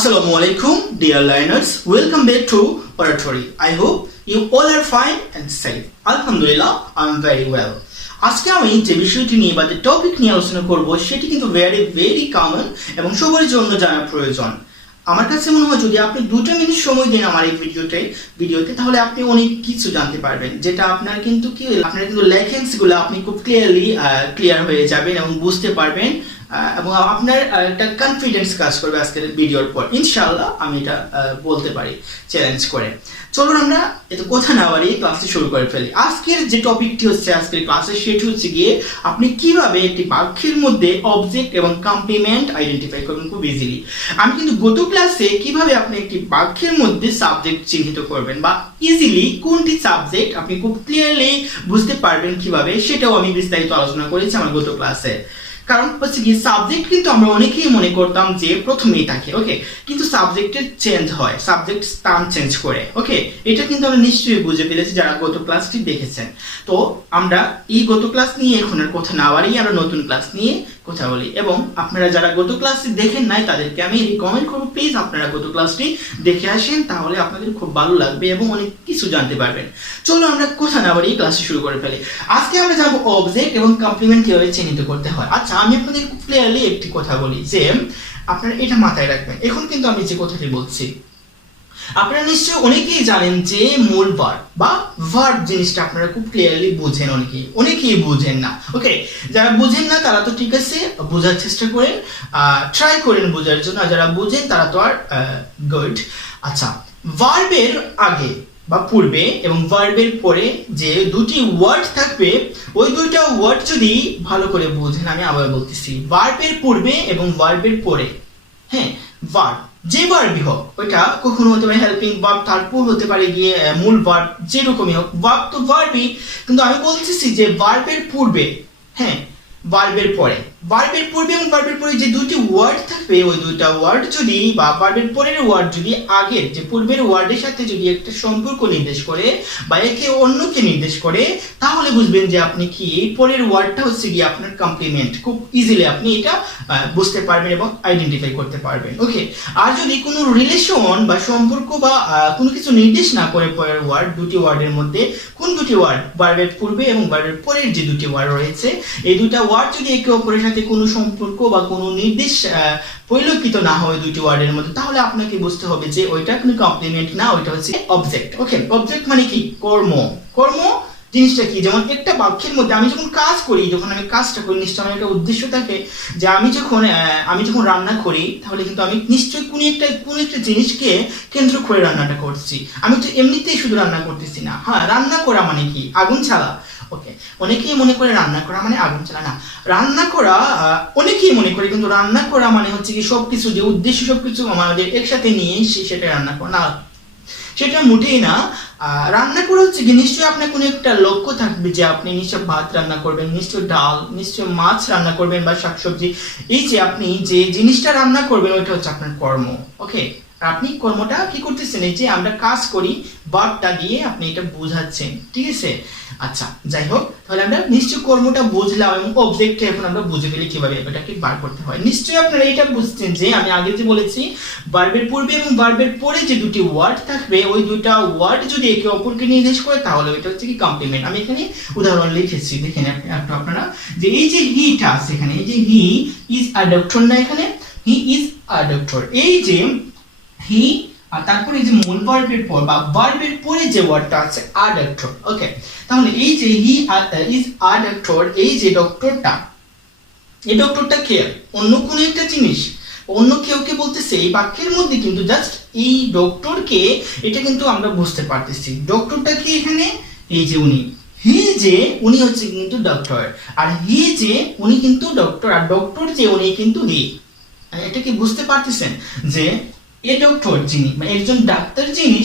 Assalamu alaikum, dear learners. Welcome back to Oratory. I hope you all are fine and safe. Alhamdulillah, I am very well. আজকে আমি যে বিষয়টি নিয়ে বা যে টপিক নিয়ে আলোচনা করব সেটি কিন্তু ভেরি কমন এবং সবার জন্য জানা প্রয়োজন। আমার কাছে মনে হয় যদি আপনি 2 মিনিট সময় দেন আমার এই ভিডিওতে তাহলে আপনি অনেক কিছু জানতে পারবেন, যেটা আপনার কিন্তু লেখেন্স গুলো আপনি খুব ক্লিয়ার হয়ে যাবেন এবং বুঝতে পারবেন এবং আপনার একটা কনফিডেন্স কাজ করবে আজকের ভিডিওর পর। ইনশাআল্লাহ আমি এটা বলতে পারি চ্যালেঞ্জ করে। চলুন আমরা এত কথা না বাড়িয়ে ক্লাসটি শুরু করে ফেলি। আজকের যে টপিকটি হচ্ছে আজকের ক্লাসে সেটি হচ্ছে গিয়ে আপনি কিভাবে একটি বাক্যের মধ্যে অবজেক্ট এবং কমপ্লিমেন্ট আইডেন্টিফাই করবেন খুব ইজিলি। আমি কিন্তু গত ক্লাসে কিভাবে আপনি একটি বাক্যের মধ্যে সাবজেক্ট চিহ্নিত করবেন বা ইজিলি কোনটি সাবজেক্ট আপনি খুব ক্লিয়ারলি বুঝতে পারবেন কিভাবে, সেটাও আমি বিস্তারিত আলোচনা করেছি আমার গত ক্লাসে। কারণ হচ্ছে কি সাবজেক্ট কিন্তু আমরা অনেকেই মনে করতাম যে প্রথমেই থাকে, ওকে, কিন্তু সাবজেক্টের চেঞ্জ হয়, সাবজেক্ট স্থান চেঞ্জ করে, ওকে। এটা কিন্তু আমরা নিশ্চয়ই বুঝে ফেলেছি যারা গত ক্লাসটি দেখেছেন। তো আমরা এই গত ক্লাস নিয়ে এখন আর কথা না বাড়িয়ে আমরা নতুন ক্লাস নিয়ে কথা বলি, এবং আপনারা যারা গত ক্লাসটি দেখেন নাই তাদেরকে আমি রিকমেন্ড করবো প্লিজ আপনারা গত ক্লাসটি দেখে আসেন, তাহলে আপনাদের খুব ভালো লাগবে এবং অনেক কিছু জানতে পারবেন। চলো আমরা কথা না বাড়িয়ে ক্লাসটি শুরু করে ফেলি। আজকে আমরা জানবো অবজেক্ট এবং কমপ্লিমেন্ট কিভাবে চিহ্নিত করতে হয়। আচ্ছা, আমি আপনাদের খুব ক্লিয়ারলি একটি কথা বলি যে আপনারা এটা মাথায় রাখবেন। এখন কিন্তু আমি যে কথাটি বলছি আপনারা নিশ্চয়ই অনেকেই জানেন যে মূল ভার্ব বা ভার্ব জিনিসটা আপনারা খুব ক্লিয়ারলি বুঝেন, অনেকেই বুঝেন না, ওকে। যারা বুঝেন না তারা তো ঠিক আছে, বোঝার চেষ্টা করেন, ট্রাই করেন বোঝার জন্য, আর যারা বুঝেন তারা তো আর গুড। আচ্ছা, ভার্বের আগে বা পূর্বে এবং ভার্বের পরে যে দুটি ওয়ার্ড থাকবে ওই দুইটা ওয়ার্ড যদি ভালো করে বুঝেন, আমি আবার বলতেছি, ভার্বের পূর্বে এবং ভার্বের পরে, হ্যাঁ, ভার্ব যে ভার্বই হোক, ওইটা কখনো হতে পারে হেল্পিং ভার্ব, তারপর হতে পারে গিয়ে মূল ভার্ব, যেরকমই হোক ভার্ব তো ভার্বই, কিন্তু আমি বলতেছি যে ভার্বের পূর্বে, হ্যাঁ, ভার্বের পরে, ভার্বের পূর্বে এবং ভার্বের পরে যে দুটি ওয়ার্ড থাকবে ওই দুইটা ওয়ার্ড যদি বা ভার্বের পরের ওয়ার্ড যদি আগের যে পূর্বের ওয়ার্ডের সাথে যদি একটা সম্পর্ক নির্দেশ করে বা একে অন্যকে নির্দেশ করে, তাহলে বুঝবেন যে আপনি কি এই পরের ওয়ার্ডটা হচ্ছে গিয়ে আপনার কমপ্লিমেন্ট। খুব ইজিলি আপনি এটা বুঝতে পারবেন এবং আইডেন্টিফাই করতে পারবেন, ওকে। আর যদি কোনো রিলেশন বা সম্পর্ক বা কোনো কিছু নির্দেশ না করে পরের ওয়ার্ড, দুটি ওয়ার্ডের মধ্যে কোন দুটি ওয়ার্ড, ভার্বের পূর্বে এবং ভার্বের পরের যে দুটি ওয়ার্ড রয়েছে এই দুইটা ওয়ার্ড যদি একে অপরের সাথে কোনো সম্পর্ক বা কোনো নির্দেশ পরিলক্ষিত না হয় দুইটি ওয়ার্ডের মধ্যে, তাহলে আপনাকে বুঝতে হবে যে ওইটা কোনো কমপ্লিমেন্ট না, ওইটা হচ্ছে অবজেক্ট, ওকে। অবজেক্ট মানে কি? কর্ম জিনিসটা কি? যেমন একটা বাক্যের মধ্যে আমি যখন কাজ করি, যখন আমি কাজটা করি, নিশ্চয়ই আমার একটা উদ্দেশ্য থাকে যে আমি যখন রান্না করি তাহলে কিন্তু আমি নিশ্চয়ই কোনো একটা জিনিসকে কেন্দ্র করে রান্নাটা করছি। আমি তো এমনিতেই শুধু রান্না করতেছি না। হ্যাঁ, রান্না করা মানে কি? আগুন জ্বালা, ওকে। অনেকেই মনে করে রান্না করা মানে আগুন জ্বালা, না। রান্না করা অনেকেই মনে করে, কিন্তু রান্না করা মানে হচ্ছে কি সবকিছু যে উদ্দেশ্য সবকিছু আমাদের একসাথে নিয়ে সেটা রান্না করা না, সেটা মোটেই না। রান্না করা হচ্ছে কি নিশ্চয়ই আপনার কোনো একটা লক্ষ্য থাকবে যে আপনি নিশ্চয় ভাত রান্না করবেন, নিশ্চয় ডাল, নিশ্চয় মাছ রান্না করবেন বা শাকসবজি। এই যে আপনি যে জিনিসটা রান্না করবেন ওইটা হচ্ছে আপনার কর্ম, ওকে। আপনি কর্মটা কি করতেছেন, এই যে আমরা কাজ করি ভার্বটা দিয়ে আপনি এটা বোঝাচ্ছেন, ঠিক আছে। আচ্ছা, যাই হোক, তাহলে আমরা নিশ্চয় কর্মটা বুঝলাম এবং অবজেক্টটা এখন আমরা বুঝে গেলে কিভাবে এটাকে বার করতে হয়। নিশ্চয়ই আপনারা এটা বুঝছেন যে আমি আগে যে বলেছি ভার্বের পূর্বে এবং ভার্বের পরে যে দুটি ওয়ার্ড থাকবে ওই দুটো ওয়ার্ড যদি একে অপরকে নির্দেশ করে তাহলে ওইটা হচ্ছে কি কমপ্লিমেন্ট। আমি এখানে উদাহরণ লিখেছি, দেখেন একটু আপনারা, যে এই যে হিটা আছে এখানে, এই যে হি ইজ আ ডক্টর, না, এখানে হি ইজ আ ডক্টর, এই যে হি আর তারপরে এই যে মূল ভার্বের পর বা ভার্বের পরে যে ওয়ার্ডটা আছে আ ডক্টর, ওকে। তাহলে এই যে হি ইজ আ ডক্টর, এই যে ডক্টরটা, এই ডক্টরটা কে? অন্য কোনো একটা জিনিস, অন্য কেউকে বলতেছে এই বাক্যের মধ্যে, কিন্তু জাস্ট এই ডক্টরকে এটা কিন্তু আমরা বুঝতে পারতেছি। ডক্টরটা কি এখানে? এই যে উনি, হি যে উনি হচ্ছে কিন্তু ডক্টর, আর হি যে উনি কিন্তু ডক্টর, আর ডক্টর যে উনি কিন্তু হি। এটা কি বুঝতে পারতেছেন যে এই ডক্টর যিনি মানে একজন ডাক্তার যিনি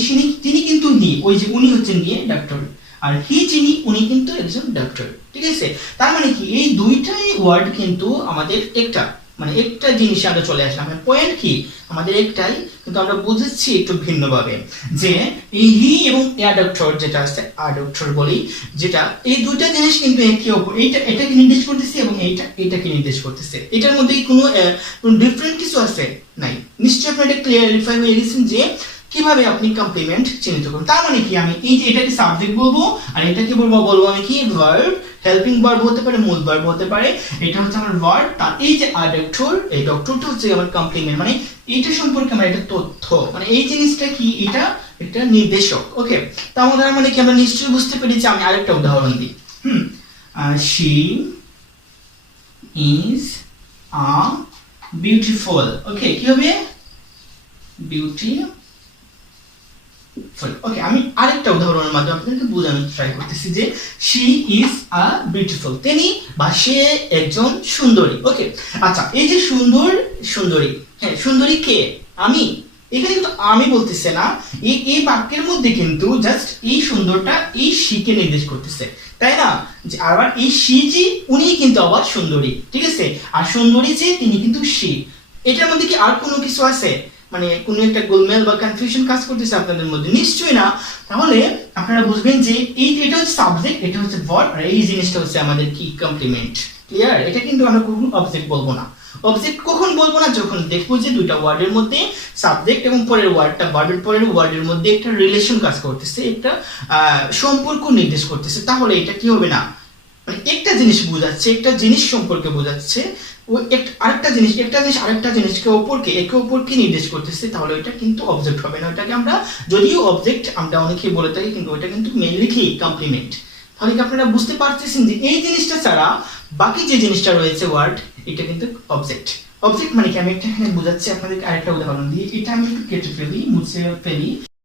তিনি কিন্তু হি, ওই যে উনি হচ্ছেন গিয়ে ডাক্তার, আর হি যিনি উনি কিন্তু একজন ডাক্তার, ঠিক আছে। তার মানে কি এই দুইটাই ওয়ার্ড কিন্তু আমাদের একটা মানে একটা জিনিসে আমরা চলে আসলাম। পয়েন্ট কি আমাদের একটাই, কিন্তু আমরা বুঝেছি একটু ভিন্নভাবে, যে এই হি এবং অ্যাডাপ্টর যেটা আছে অ্যাডাপ্টর বলি, যেটা এই দুইটা জিনিস কিন্তু একে অপর, এটাকে নির্দেশ করতেছে এবং এটাকে নির্দেশ করতেছে। এটার মধ্যে কি কোনো ডিফারেন্ট কিছু আছে? নাই। নিশ্চয়ই আপনি এটা ক্লিয়ারিফাই হয়ে গেছেন যে কিভাবে আপনি কমপ্লিমেন্ট চিহ্নিত করবেন। তার মানে কি আমি এই যে এটাকে সাবজেক্ট বলবো আর এটাকে বলবো আমি কি ভার্ব, হেল্পিং ভার্ব হতে পারে, মূল ভার্ব হতে পারে। এটা হচ্ছে আমার ভার্ব, তার এই যে অ্যাডাক্টর, এই ডক্টরটা হচ্ছে আমার কমপ্লিমেন্ট, মানে এইটা সম্পর্কে আমার এটা তথ্য, মানে এই জিনিসটা কি, এটা একটা নির্দেশক। ওকে, তার মানে কি আমরা নিশ্চয়ই বুঝতে পেরেছি। আমি আরেকটা উদাহরণ দিই। She is a beautiful. Okay, কি হবে? বিউটি। ওকে, আমি আরেকটা উদাহরণের মাধ্যমে আপনাদেরকে বোঝানোর ট্রাই করতেছি যে শি ইজ আ বিউটিফুল, তিনি বা সে একজন সুন্দরী। ওকে, আচ্ছা, এই যে সুন্দরী, হ্যাঁ, সুন্দরী কে? আমি। এখানে কিন্তু আমি বলতেছে না, এই বাক্যের মধ্যে কিন্তু জাস্ট এই সুন্দরটা এই শিকে নির্দেশ করতেছে, তাই না? যে আবার এই শি যে উনি কিন্তু আবার সুন্দরী, ঠিক আছে? আর সুন্দরী যে তিনি কিন্তু শি। এটার মধ্যে কি আর কোনো কিছু আছে? মানে কোনো একটা গোলমেল বা কনফিউশন কাজ করতেছে আপনাদের মধ্যে? নিশ্চয়ই না। তাহলে আপনারা বুঝবেন যে এটা হচ্ছে সাবজেক্ট, এটা হচ্ছে ভার্ব, আর এই জিনিসটা হচ্ছে আমাদের কি কমপ্লিমেন্ট। ক্লিয়ার? এটা কিন্তু আমরা কখনো অবজেক্ট বলবো না। অবজেক্ট কখন বলবো না? যখন দেখবো যে দুইটা ওয়ার্ডের মধ্যে সাবজেক্ট এবং পরের ওয়ার্ডটা, ভার্বের পরের ওয়ার্ডের মধ্যে একটা রিলেশন কাজ করতেছে, একটা সম্পর্ক নির্দেশ করতেছে। তাহলে এটা কি হবে না, মানে একটা জিনিস বোঝাচ্ছে, একটা জিনিস সম্পর্কে বোঝাচ্ছে, আরেকটা জিনিস আরেকটা জিনিসকে একে অপরকে নির্দেশ করতেছে, তাহলে এটা কিন্তু অবজেক্ট হবে না। ওটাকে আমরা, যদিও অবজেক্ট আমরা অনেকেই বলে থাকি, কিন্তু ওটা কিন্তু মেইনলি কি কমপ্লিমেন্ট। তাহলে কি আপনারা বুঝতে পারতেছেন যে এই জিনিসটা ছাড়া বাকি যে জিনিসটা রয়েছে ওয়ার্ড, এটা কিন্তু অবজেক্ট। অবজেক্ট মানে কি, আমি একটা এখানে বোঝাচ্ছি আপনাদেরকে আরেকটা উদাহরণ দিই। এটা আমি একটু কেটে ফেলি, মুছে ফেলি।